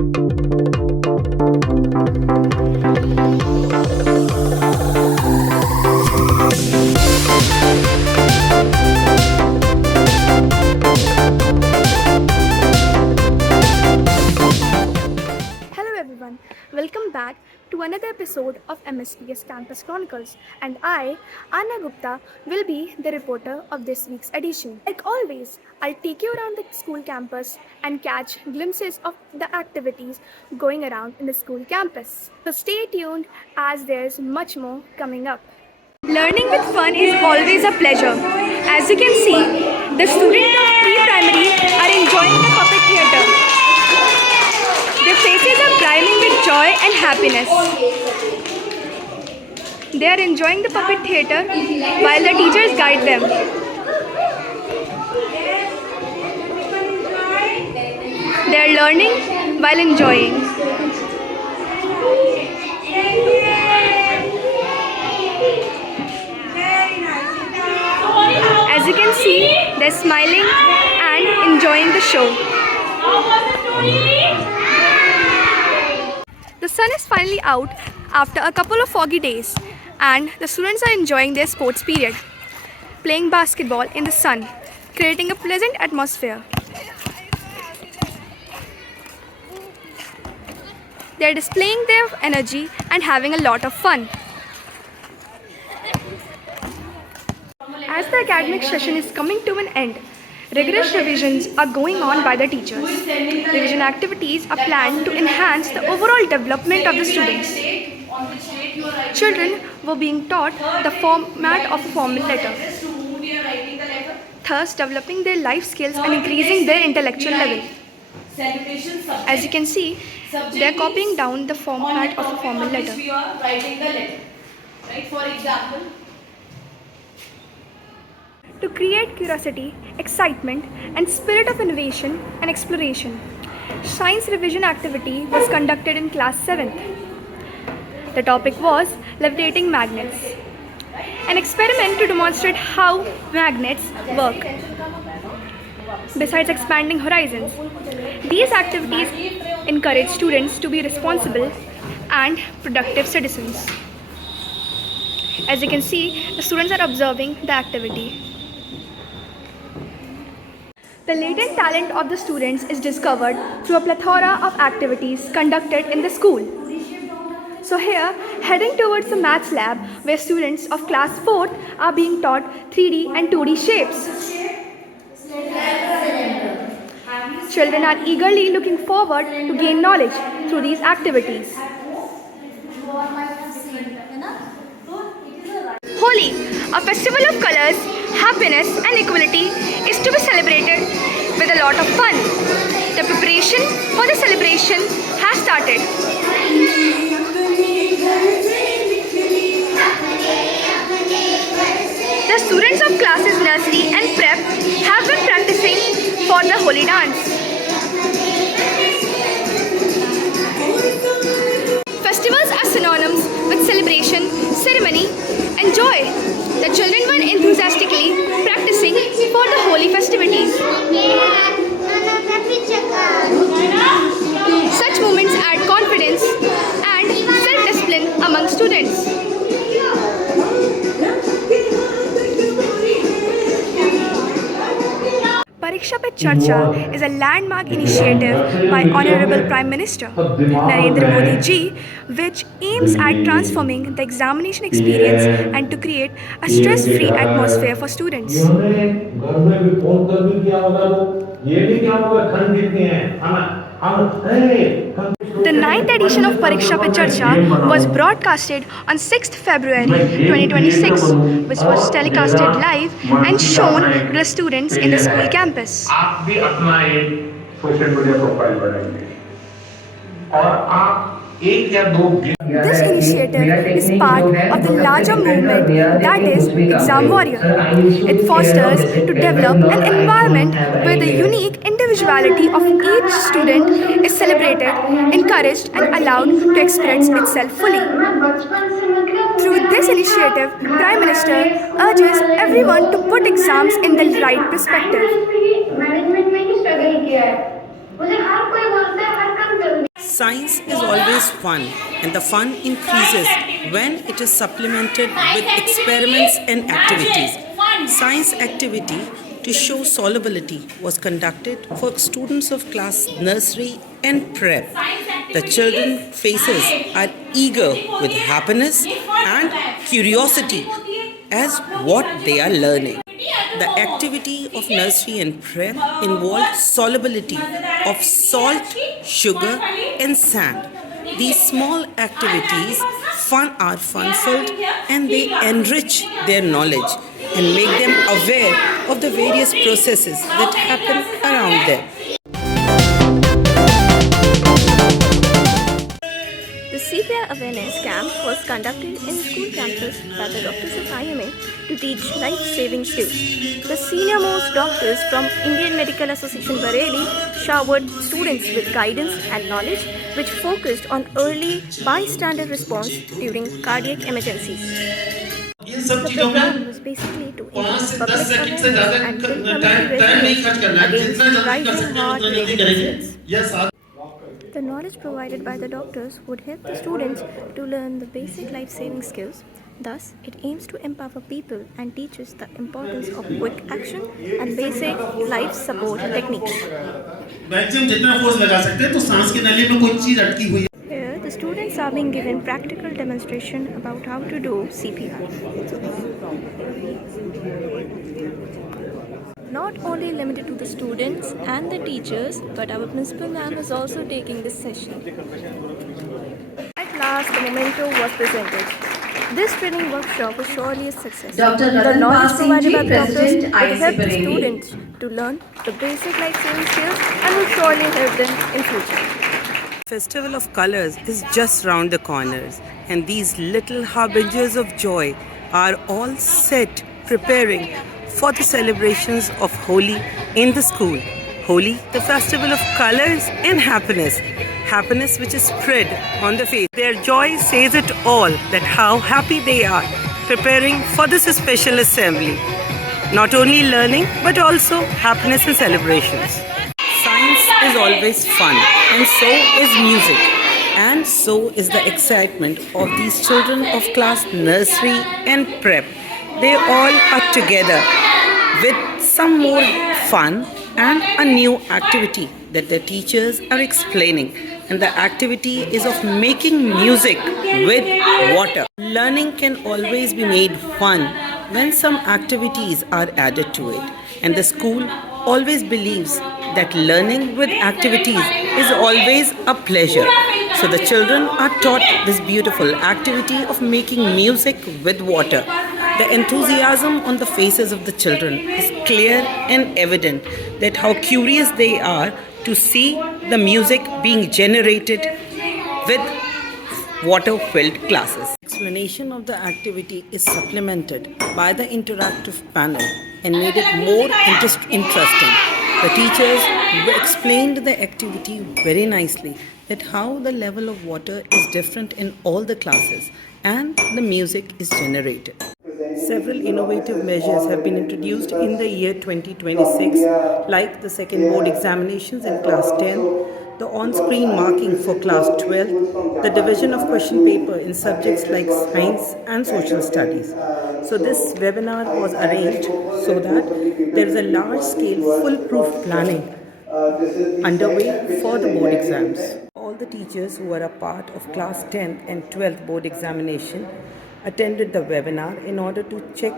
Hello everyone, welcome back to another episode of MSPS Campus Chronicles, and I, Anna Gupta, will be the reporter of this week's edition. Like always, I'll take you around the school campus and catch glimpses of the activities going around in the school campus. So stay tuned as there's much more coming up. Learning with fun is always a pleasure. As you can see, the students of pre-primary are enjoying the puppet theatre. Their faces are brimming with joy and happiness. They are enjoying the puppet theatre while the teachers guide them. They are learning while enjoying. As you can see, they're smiling and enjoying the show. The sun is finally out after a couple of foggy days, and the students are enjoying their sports period, playing basketball in the sun, creating a pleasant atmosphere. They are displaying their energy and having a lot of fun. As the academic session is coming to an end, rigorous revisions are going on by the teachers. Revision activities are planned to enhance the overall development of the students. Children were being taught the format of a formal letter, thus developing their life skills and increasing their intellectual level. As you can see, they are copying down the format of a formal letter. For example, To create curiosity, excitement, and spirit of innovation and exploration, science revision activity was conducted in class 7th. The topic was levitating magnets, an experiment to demonstrate how magnets work. Besides expanding horizons, these activities encourage students to be responsible and productive citizens. As you can see, the students are observing the activity. The latent talent of the students is discovered through a plethora of activities conducted in the school. So here, heading towards the maths lab where students of class 4th are being taught 3D and 2D shapes. Children are eagerly looking forward to gain knowledge through these activities. Holi, a festival of colors, happiness and equality, is to be celebrated with a lot of fun. The preparation for the celebration has started. The students of classes nursery and prep have been practicing for the Holi dance. Festivals are synonymous with celebration, ceremony, and joy. The children were enthusiastically practicing for the Holi festivities. Such moments add confidence and self-discipline among students. Pariksha Pe Charcha is a landmark initiative by Honorable Prime Minister Narendra Modi ji, which aims at transforming the examination experience and to create a stress-free atmosphere for students. The 9th edition of Pariksha Pe Charcha was broadcasted on 6th February 2026, which was telecasted live and shown to the students in the school campus. आप भी अपना एक social media profile बनाएंगे और आप एक या दो This initiative is part of the larger movement that is Exam Warrior. It fosters to develop an environment where the unique individuality of each student is celebrated, encouraged and allowed to express itself fully. Through this initiative, Prime Minister urges everyone to put exams in the right perspective. Science is always fun, and the fun increases when it is supplemented with experiments and activities. Science activity to show solubility was conducted for students of class nursery and prep. The children's faces are eager with happiness and curiosity as what they are learning. The activity of nursery and prep involved solubility of salt, sugar, and sand. These small activities are fun-filled and they enrich their knowledge and make them aware of the various processes that happen around them. The CPR awareness camp was conducted in the school campus by the doctors of IMA to teach life-saving skills. The senior-most doctors from Indian Medical Association Bareilly showered students with guidance and knowledge which focused on early bystander response during cardiac emergencies. The program was basically to increase public awareness and build community resilience against rising heart-related incidents. The knowledge provided by the doctors would help the students to learn the basic life-saving skills. Thus, it aims to empower people and teaches the importance of quick action and basic life support techniques. Maximum जितना force लगा सकते हैं तो सांस की नली में कोई चीज अटकी हुई है. Here, the students are being given practical demonstration about how to do CPR. Not only limited to the students and the teachers, but our principal ma'am is also taking this session. At last, the memento was presented. This training workshop was surely a success. Dr. The Ratan knowledge Pal provided by Singh the Ji, doctors President, will help the IISc students to learn the basic life-saving skills and will surely help them in future. Festival of Colors is just round the corners, and these little harbingers of joy are all set preparing for the celebrations of Holi in the school. Holi, the festival of colors and happiness. Happiness which is spread on the face. Their joy says it all, that how happy they are preparing for this special assembly. Not only learning, but also happiness and celebrations. Science is always fun, and so is music. And so is the excitement of these children of class nursery and prep. They all are together with some more fun and a new activity that their teachers are explaining. And the activity is of making music with water. Learning can always be made fun when some activities are added to it. And the school always believes that learning with activities is always a pleasure. So the children are taught this beautiful activity of making music with water. The enthusiasm on the faces of the children is clear and evident that how curious they are to see the music being generated with water-filled classes. Explanation of the activity is supplemented by the interactive panel and made it more interesting. The teachers explained the activity very nicely, that how the level of water is different in all the classes and the music is generated. Several innovative measures have been introduced in the year 2026, like the second board examinations in class 10, the on-screen marking for class 12, the division of question paper in subjects like science and social studies. So this webinar was arranged so that there is a large-scale foolproof planning underway for the board exams. All the teachers who were a part of class 10th and 12th board examination attended the webinar in order to check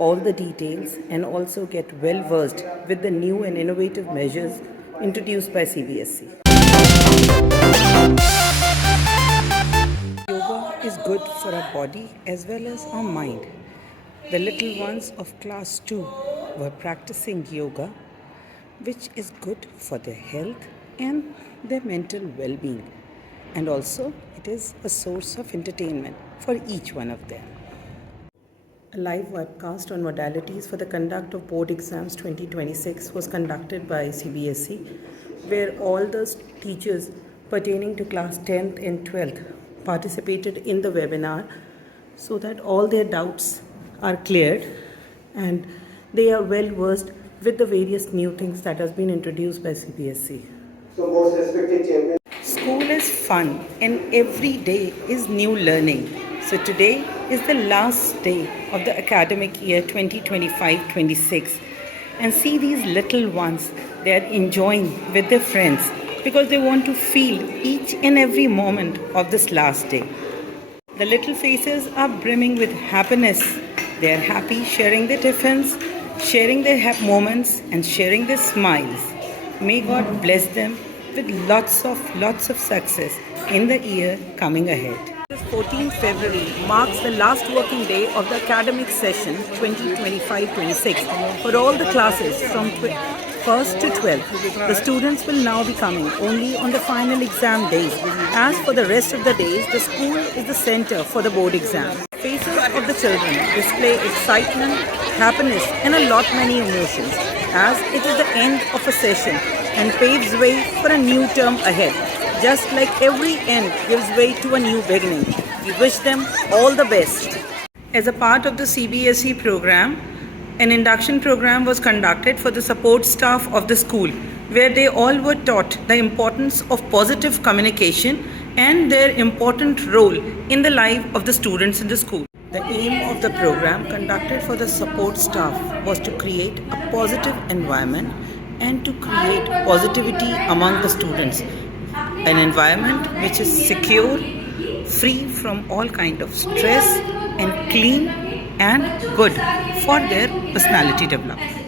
all the details and also get well versed with the new and innovative measures introduced by CBSE. Yoga is good for our body as well as our mind. The little ones of class 2 were practicing yoga, which is good for their health and their mental well-being. And also, it is a source of entertainment for each one of them. A live webcast on modalities for the conduct of board exams 2026 was conducted by CBSE, where all the teachers pertaining to class 10th and 12th participated in the webinar so that all their doubts are cleared and they are well versed with the various new things that has been introduced by CBSE. So most respected chairman. School is fun, and every day is new learning. So today is the last day of the academic year 2025-26, and see these little ones, they are enjoying with their friends because they want to feel each and every moment of this last day. The little faces are brimming with happiness. They are happy sharing their tiffins, sharing their moments, and sharing their smiles. May God bless them with lots of success in the year coming ahead. 14th February marks the last working day of the academic session 2025-26 for all the classes from 1st to 12th. The students will now be coming only on the final exam days. As for the rest of the days, the school is the center for the board exam. Faces of the children display excitement, happiness, and a lot many emotions, as it is the end of a session and paves way for a new term ahead. Just like every end gives way to a new beginning, we wish them all the best. As a part of the CBSE program, an induction program was conducted for the support staff of the school, where they all were taught the importance of positive communication and their important role in the life of the students in the school. The aim of the program conducted for the support staff was to create a positive environment and to create positivity among the students. An environment which is secure, free from all kind of stress, and clean and good for their personality development.